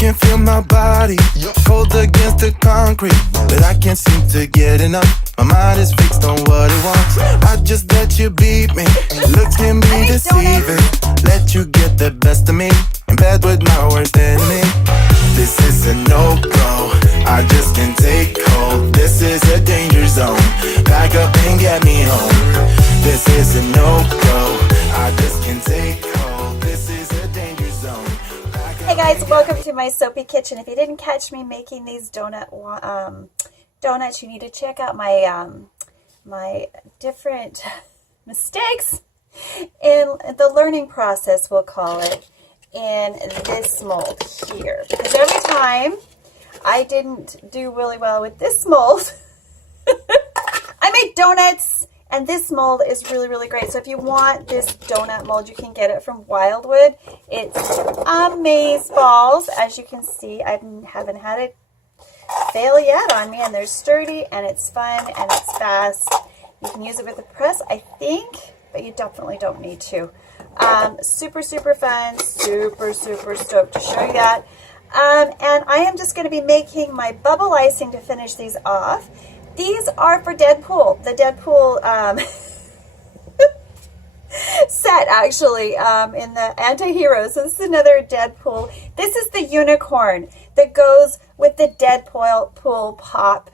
can feel my body cold against the concrete, but I can't seem to get enough. My mind is fixed on what it wants. I just let you beat me. Looks can be deceiving. Let you get the best of me. In bed with my worst enemy. This is a no-go. I just can't take hold. This is a danger zone. Back up and get me home. This is a no-go. I just can't take hold. This is a danger zone. Hey guys, welcome to my soapy kitchen. If you didn't catch me making these donuts, you need to check out my my different mistakes in the learning process, we'll call it, in this mold here. Because every time I didn't do really well with this mold, I make donuts. And this mold is really, really great. So if you want this donut mold, you can get it from Wildwood. It's amazeballs. As you can see, I haven't had it fail yet on me. And they're sturdy, and it's fun, and it's fast. You can use it with a press, I think, but you definitely don't need to. Super, super fun. Super, super stoked to show you that. And I am just going to be making my bubble icing to finish these off. These are for Deadpool, the Deadpool set, actually, in the Antiheros. So this is another Deadpool. This is the unicorn that goes with the Deadpool Pop.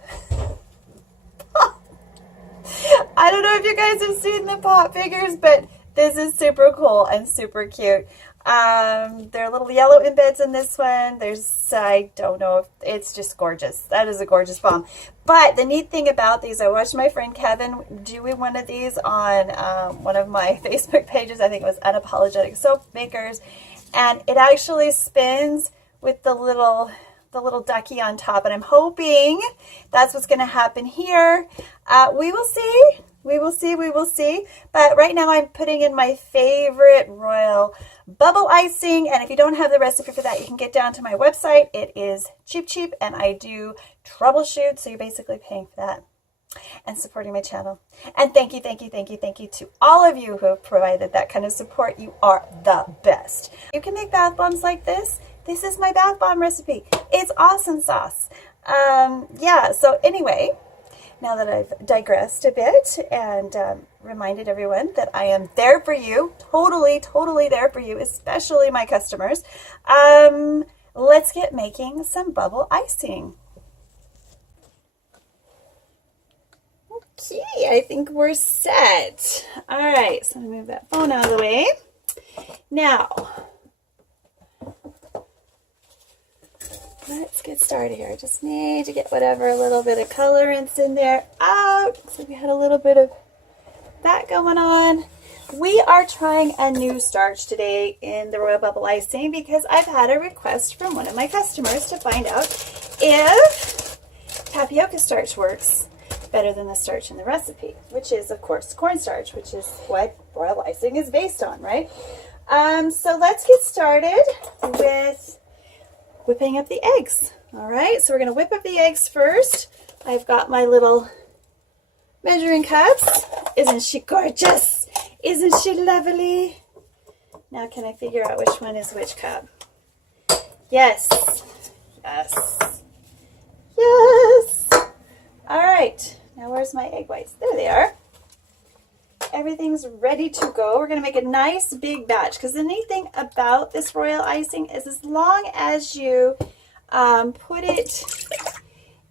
I don't know if you guys have seen the pop figures, but this is super cool and super cute. There are little yellow embeds in this one. I don't know if it's just gorgeous. That is a gorgeous bomb. But the neat thing about these, I watched my friend Kevin doing one of these on one of my Facebook pages. I think it was Unapologetic Soap Makers. And it actually spins with the little ducky on top. And I'm hoping that's what's going to happen here. We will see. We will see. We will see. But right now I'm putting in my favorite royal bubble icing, and if you don't have the recipe for that, you can get down to my website. It is cheap, and I do troubleshoot, so you're basically paying for that and supporting my channel. And thank you to all of you who have provided that kind of support. You are the best. You can make bath bombs like this. This is my bath bomb recipe. It's awesome sauce. Yeah, so anyway, now that I've digressed a bit and reminded everyone that I am there for you, totally there for you, especially my customers, let's get making some bubble icing. Okay, I think we're set. All right, so I'm going to move that phone out of the way. Now, let's get started here. I just need to get whatever little bit of colorants in there out. So we had a little bit of that going on. We are trying a new starch today in the Royal Bubble Icing because I've had a request from one of my customers to find out if tapioca starch works better than the starch in the recipe, which is, of course, cornstarch, which is what Royal Icing is based on, right? So let's get started with whipping up the eggs. All right, so we're going to whip up the eggs first. I've got my little measuring cups. Isn't she gorgeous? Isn't she lovely? Now can I figure out which one is which cup? Yes. All right, now where's my egg whites? There they are. Everything's ready to go. We're going to make a nice big batch because the neat thing about this royal icing is as long as you put it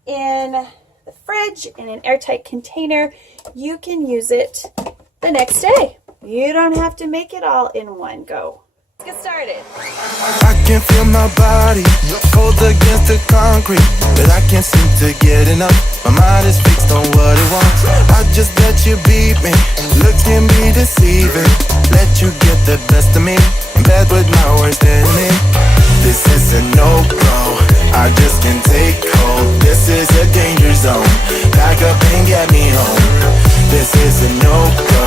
in the fridge in an airtight container, you can use it the next day. You don't have to make it all in one go. Let's get started. I can feel my body cold against the concrete, but I can't seem to get enough. My mind is fixed on what it wants. I just let you beat me. Looks can be deceiving. Let you get the best of me. In bed with my worst enemy. This is a no-go. I just can't take hold. This is a danger zone. Back up and get me home. This is a no-go.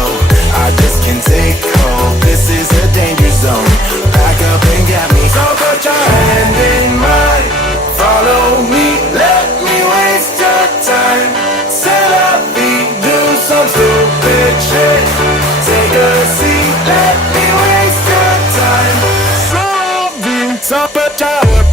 I just can't take hold. This is a danger zone. Back up and get me. So put your hand in mine. Follow me. Let me waste your time. Set up feet. Do some stupid shit. Take a seat. Let me waste your time. So top of tower.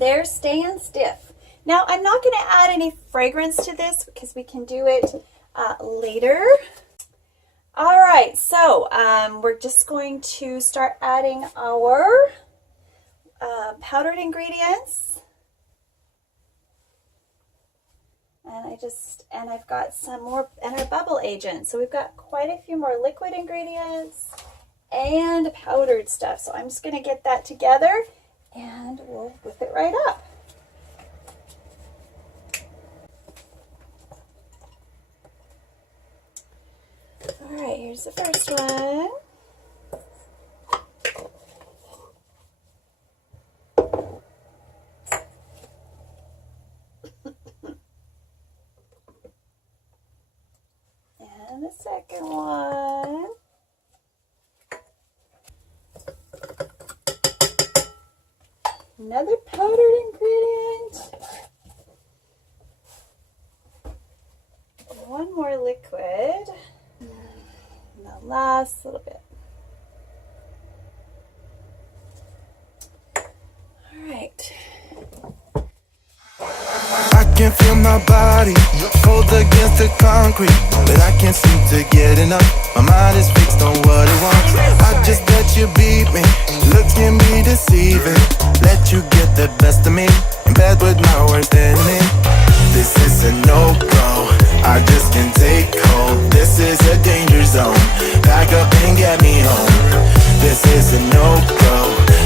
they're staying stiff. Now, I'm not going to add any fragrance to this because we can do it later. All right, so we're just going to start adding our powdered ingredients. And I've got some more, and our bubble agent. So we've got quite a few more liquid ingredients and powdered stuff. So I'm just going to get that together and we'll whip it right up. All right, here's the first one. And the second one. Another powdered ingredient. One more liquid. And the last little bit. All right. I can feel my body cold against the concrete, but I can't seem to get enough. My mind is fixed on what it wants. I just let you beat me. Looks can be deceiving. Let you get the best of me. In bed with my worst enemy. This is a no-go. I just can't take hold. This is a danger zone. Back up and get me home. This is a no-go.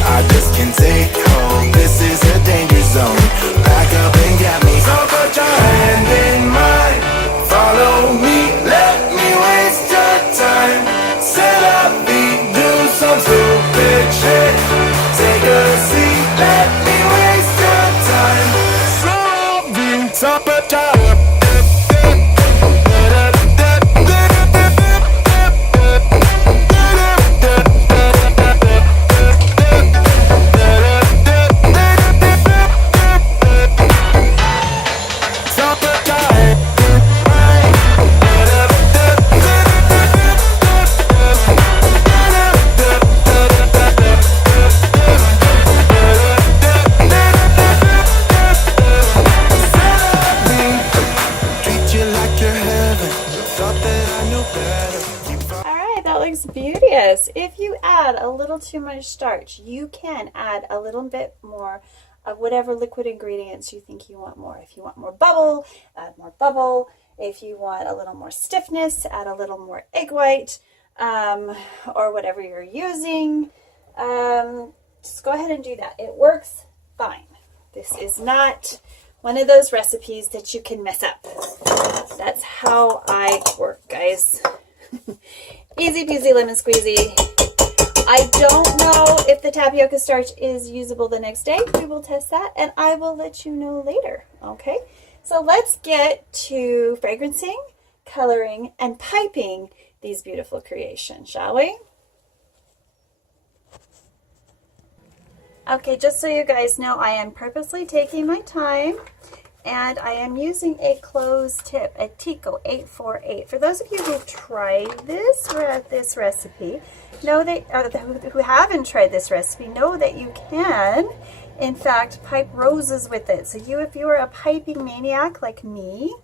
I just can't take hold. This is a danger zone. Back up and get me. So put your hand in mine. Follow me. Let me waste your time. Set up beat. Do some stupid shit. Take a seat. Let me waste your time. So put your beauteous. If you add a little too much starch, you can add a little bit more of whatever liquid ingredients you think you want more. If you want more bubble, add more bubble. If you want a little more stiffness, add a little more egg white, or whatever you're using. Just go ahead and do that. It works fine. This is not one of those recipes that you can mess up. That's how I work, guys. Easy peasy lemon squeezy. I don't know if the tapioca starch is usable the next day. We will test that and I will let you know later. Okay, so let's get to fragrancing, coloring, and piping these beautiful creations, shall we? Okay, just so you guys know, I am purposely taking my time. And I am using a closed tip, a Tico 848. For those of you who've tried this recipe, know that, who haven't tried this recipe, know that you can, in fact, pipe roses with it. So if you are a piping maniac like me,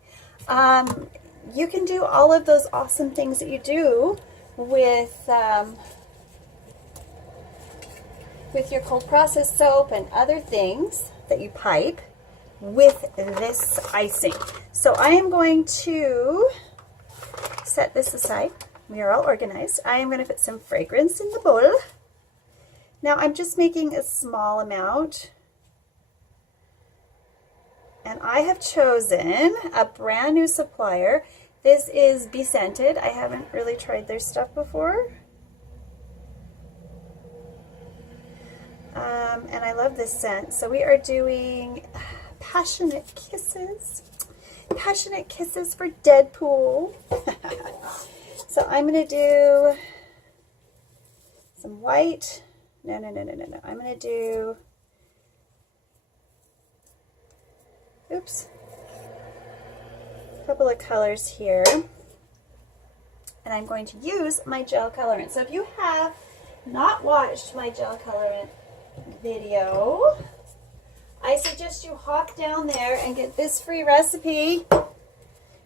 you can do all of those awesome things that you do with your cold process soap and other things that you pipe with this icing. So I am going to set this aside. We are all organized. I am going to put some fragrance in the bowl. Now I'm just making a small amount. And I have chosen a brand new supplier. This is Be Scented. I haven't really tried their stuff before. And I love this scent. So we are doing Passionate Kisses. Passionate Kisses for Deadpool. So I'm going to do some white. No. I'm going to do, oops, a couple of colors here. And I'm going to use my gel colorant. So if you have not watched my gel colorant video, I suggest you hop down there and get this free recipe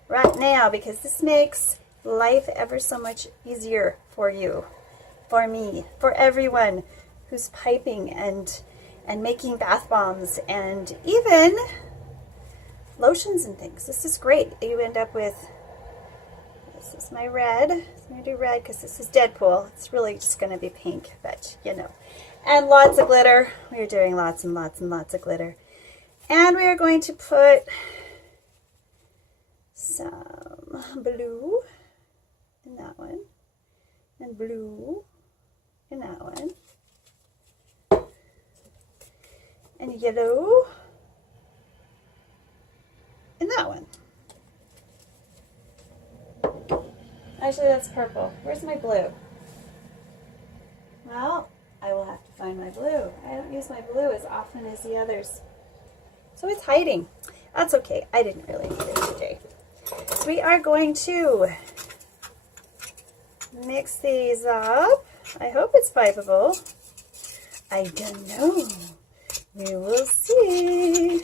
right now, because this makes life ever so much easier for you, for me, for everyone who's piping and making bath bombs and even lotions and things. This is great. You end up with, this is my red. I'm going to do red because this is Deadpool. It's really just going to be pink, but you know. And lots of glitter. We are doing lots and lots and lots of glitter. And we are going to put some blue in that one. And blue in that one. And yellow in that one. Actually, that's purple. Where's my blue? Well, I will have to find my blue. I don't use my blue as often as the others. So it's hiding. That's okay. I didn't really need it today. So we are going to mix these up. I hope it's pipeable. I don't know. We will see.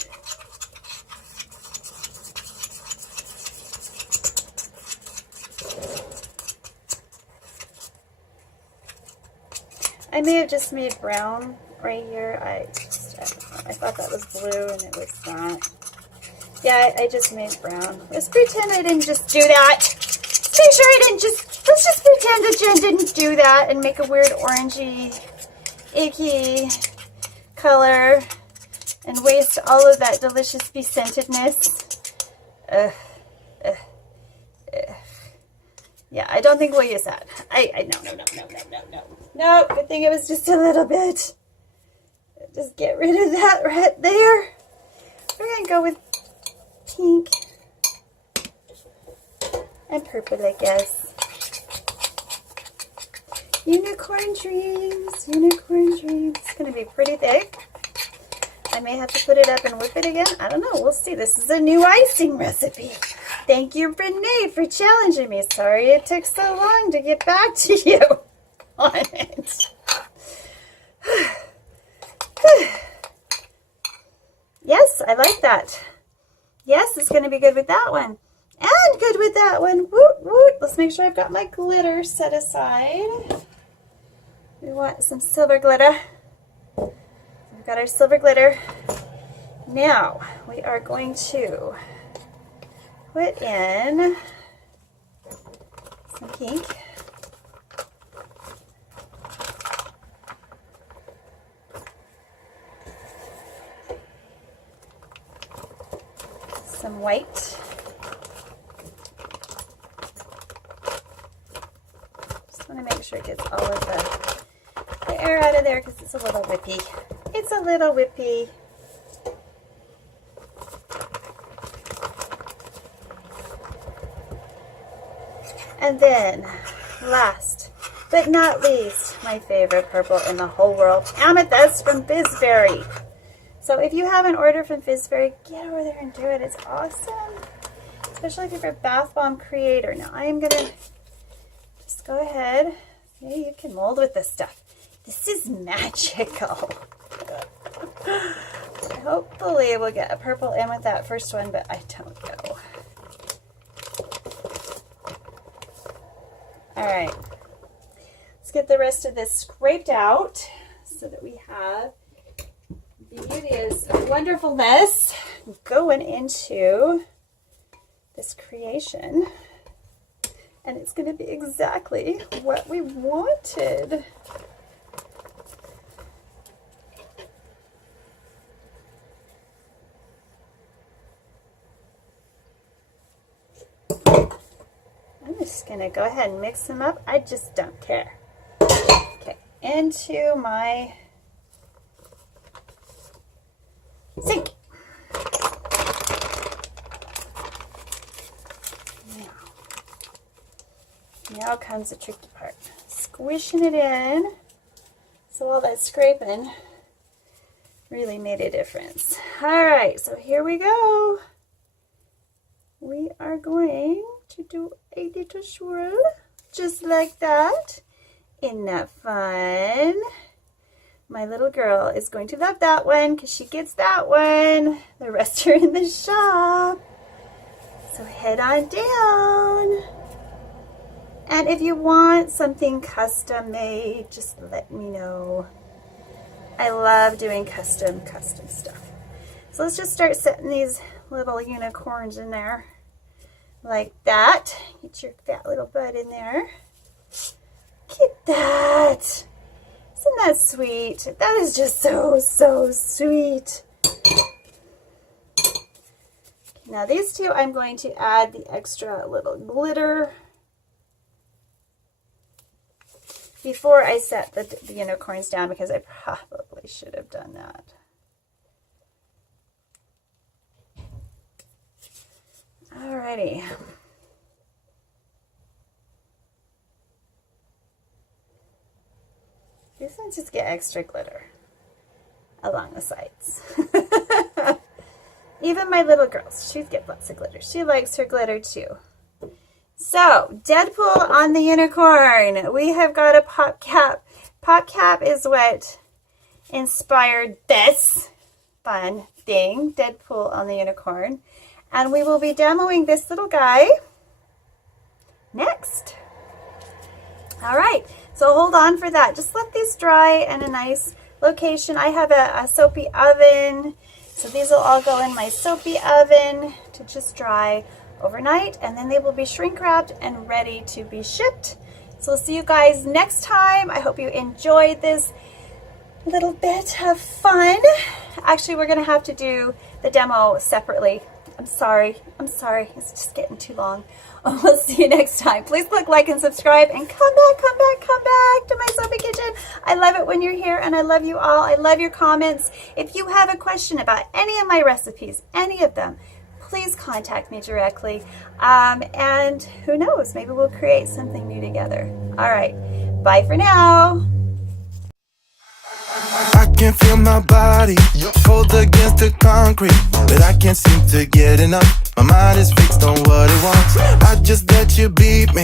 I may have just made brown right here. I thought that was blue and it was not. Yeah, I just made brown. Let's pretend I didn't just do that. Let's make sure I didn't just, let's just pretend that Jen didn't do that and make a weird orangey, icky color and waste all of that delicious be-scentedness. Yeah, I don't think we'll use that. No, good thing it was just a little bit. Just get rid of that right there. We're going to go with pink and purple, I guess. Unicorn dreams, unicorn dreams. It's going to be pretty thick. I may have to put it up and whip it again. I don't know. We'll see. This is a new icing recipe. Thank you, Renee, for challenging me. Sorry it took so long to get back to you on it. Yes, I like that. Yes, it's going to be good with that one. And good with that one. Woot, woot. Let's make sure I've got my glitter set aside. We want some silver glitter. We've got our silver glitter. Now, we are going to put in some pink. Some white. Just want to make sure it gets all of the air out of there because it's a little whippy. It's a little whippy. And then, last but not least, my favorite purple in the whole world, amethyst from Fizzberry. So if you haven't ordered from Fizzberry, get over there and do it. It's awesome. Especially if you're a bath bomb creator. Now I am going to just go ahead. See, you can mold with this stuff. This is magical. Hopefully we'll get a purple in with that first one, but I don't know. Alright. Let's get the rest of this scraped out so that we have beauteous wonderfulness going into this creation, and it's going to be exactly what we wanted. I'm just going to go ahead and mix them up. I just don't care. Okay, into my sink. Now comes the tricky part. Squishing it in. So all that scraping really made a difference. Alright, so here we go. We are going to do a little swirl just like that. Isn't that fun? My little girl is going to love that one because she gets that one. The rest are in the shop. So head on down. And if you want something custom made, just let me know. I love doing custom stuff. So let's just start setting these little unicorns in there. Like that. Get your fat little butt in there. Get that. Isn't that sweet? That is just so, so sweet. Now these two, I'm going to add the extra little glitter before I set the unicorns down, because I probably should have done that. Alrighty. These ones just get extra glitter along the sides. Even my little girls, she gets lots of glitter. She likes her glitter too. So, Deadpool on the unicorn. We have got a pop cap. Pop cap is what inspired this fun thing, Deadpool on the unicorn. And we will be demoing this little guy next. All right, so hold on for that. Just let these dry in a nice location. I have a soapy oven, so these will all go in my soapy oven to just dry overnight, and then they will be shrink wrapped and ready to be shipped. So we'll see you guys next time. I hope you enjoyed this little bit of fun. Actually, we're gonna have to do the demo separately. I'm sorry, it's just getting too long. We'll see you next time. Please click like and subscribe, and come back to my soapy kitchen. I love it when you're here, and I love you all. I love your comments. If you have a question about any of my recipes, any of them, please contact me directly. And who knows, maybe we'll create something new together. All right, bye for now. I can feel my body cold against the concrete, but I can't seem to get enough. My mind is fixed on what it wants. I just let you beat me.